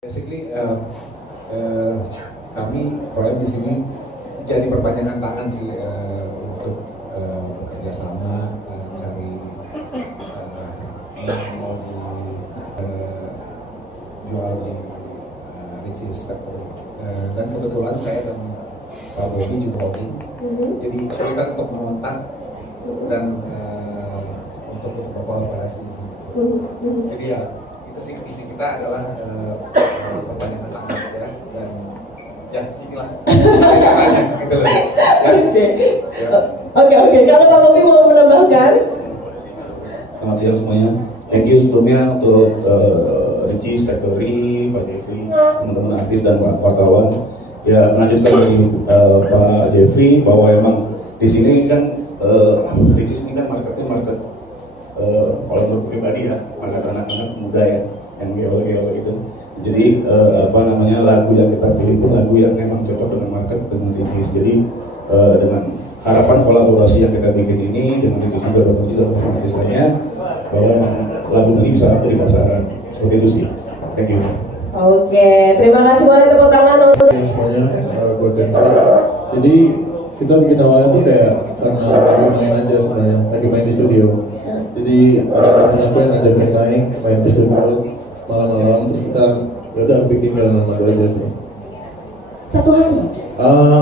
Basically, kami proyek di sini jadi perpanjangan tangan sih untuk bekerja sama, cari yang mau jual di Ricis Factory. Dan kebetulan saya dan Pak Bobi juga holding, jadi sulitan untuk mengontak dan untuk berkolaborasi. Jadi ya itu sih visi kita adalah perpanjangan tangan aja dan ya inilah caranya gitu loh. Oke. Kalau Pak Bobi mau menambahkan? Selamat siang semuanya. Thank you sebelumnya untuk Ricis Factory, Pak Jeffrey, teman-teman artis dan wartawan. Ya melanjutkan dari Pak Jeffrey bahwa emang di sini kan Ricis ini kan market kalau menurut pribadi ya, market anak-anak muda ya, yang gelo-gelo itu. Jadi lagu yang kita pilih pun lagu yang memang cocok dengan market dengan Ricis. Jadi dengan harapan kolaborasi yang kita bikin ini dengan itu juga berfungsi sama artis lainnya, bahwa lagu ini bisa laku di pasaran. Seperti itu sih. Thank you. Oke, terima kasih banyak, tepuk tangan untuk semuanya buat dancer. Jadi kita bikin awalnya tuh kayak karena lagi main aja sebenarnya, lagi main di studio. Jadi ada temen aku yang ngajakin main ke studio malam-malam, terus kita udah bikin Karena Madu aja sih. Satu hari?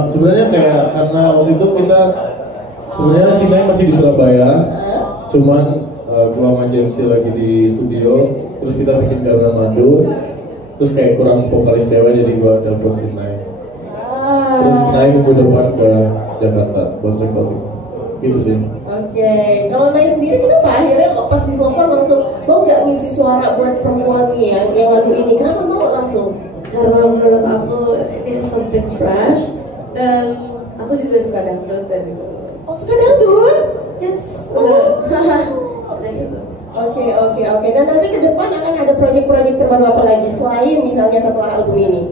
Sebenarnya kayak karena waktu itu kita sebenarnya si Nay masih di Surabaya, cuman gua sama Jamsi lagi di studio, terus kita bikin Karena Madu, terus kayak kurang vokalis cewek jadi gua telepon si Nay. Terus Nay minggu depan ke Jakarta buat recording, gitu sih. Oke, kalau Nay sendiri kenapa akhirnya kok pas ditelepon langsung mau nggak ngisi suara buat perempuan nih yang lagu ini? Kenapa mau langsung? Karena menurut aku ini something fresh dan aku juga suka dangdut dari dulu. Oh, suka dangdut? Yes. Oke. Dan nanti ke depan akan ada proyek-proyek terbaru apa lagi selain misalnya setelah album ini?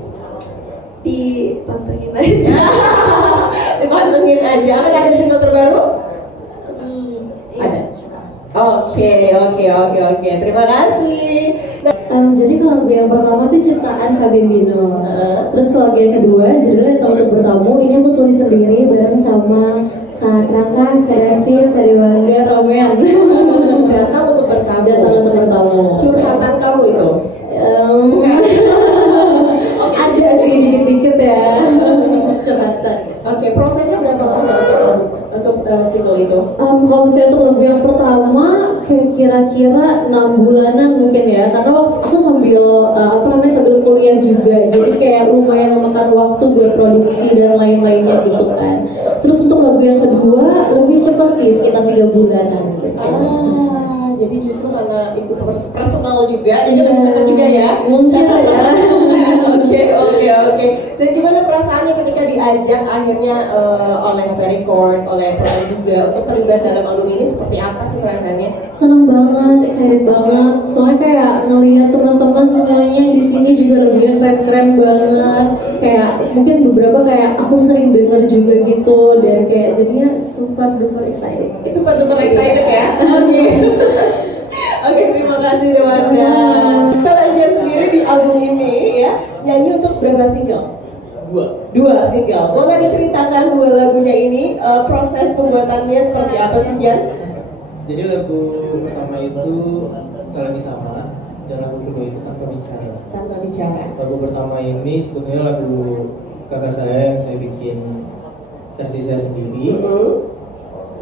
Dipantengin aja. Dipantengin aja. Akan ada single terbaru? Ada. Oke. Terima kasih. Jadi kalau lagu yang pertama itu ciptaan Kak Bambino. Terus kalau lagu yang kedua judulnya Tahu Untuk Bertamu, ini aku tulis sendiri bareng sama Kak Trakas, Kak David, Kak Dewangga, Romean. Datang untuk bertamu. Curhatan kamu itu? Ada sih dikit-dikit ya. Curhatan. Oke, prosesnya berapa lama untuk single itu? Kalau misalnya untuk lagu yang pertama kayak kira-kira 6 bulanan mungkin ya, karena aku sambil sambil kuliah juga, jadi kayak lumayan memakan waktu buat produksi dan lain-lainnya gitu kan. Terus untuk lagu yang kedua lebih cepat sih, sekitar 3 bulanan gitu. Jadi justru karena itu personal juga, jadi lebih cepat juga ya? Mungkin ya. Oke. Dan gimana perasaannya ketika diajak akhirnya oleh Record, oleh Pro juga untuk terlibat dalam album ini, seperti apa sih perasaannya? Seneng banget, excited banget. Soalnya kayak ngelihat teman-teman semuanya di sini juga lagunya keren banget. Kayak mungkin beberapa kayak aku sering denger juga gitu, dan kayak jadinya super duper excited. Super duper excited ya? Oke, terima kasih Dewanda. Lanjut sendiri di album ini ya, nyanyi untuk berapa single? Dua single. Boleh diceritakan 2 lagunya ini, proses pembuatannya seperti apa sih, Jan? Jadi lagu pertama itu Kita Lagi Sama, dan lagu kedua itu Tanpa Bicara. Lagu pertama ini sebetulnya lagu kakak saya yang saya bikin versi saya sendiri.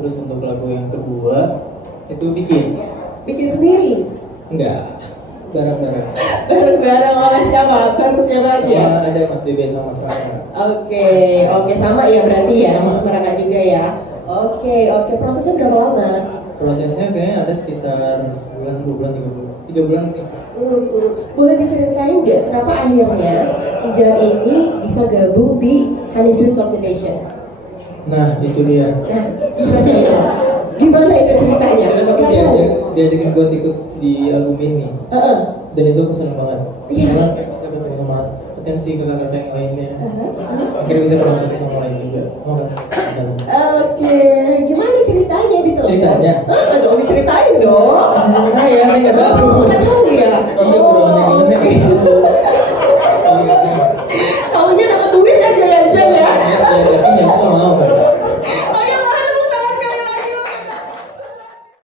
Terus untuk lagu yang kedua itu bikin sendiri? Enggak, bareng-bareng oleh siapa? Bareng siapa aja? Ya, ada Mas Bebe sama Mas Raka. Oke, sama ya berarti ya, Mas Raka juga ya. Oke, prosesnya berapa lama? Prosesnya kayaknya ada sekitar sebulan, 2 bulan, 3 bulan nih. Boleh diceritain nggak kenapa akhirnya Jan ini bisa gabung di Honey Sweet Combination? Nah, itu dia. Gimana itu ceritanya? Diajakin buat ikut di album ini. Dan itu aku seneng banget. Karena bisa ketemu sama potensi kakak-kakak yang lainnya. Akhirnya bisa kenal satu sama lain juga. Oke, gimana ceritanya di telepon? Ceritanya? Dong diceritain dong. Saya nggak tahu.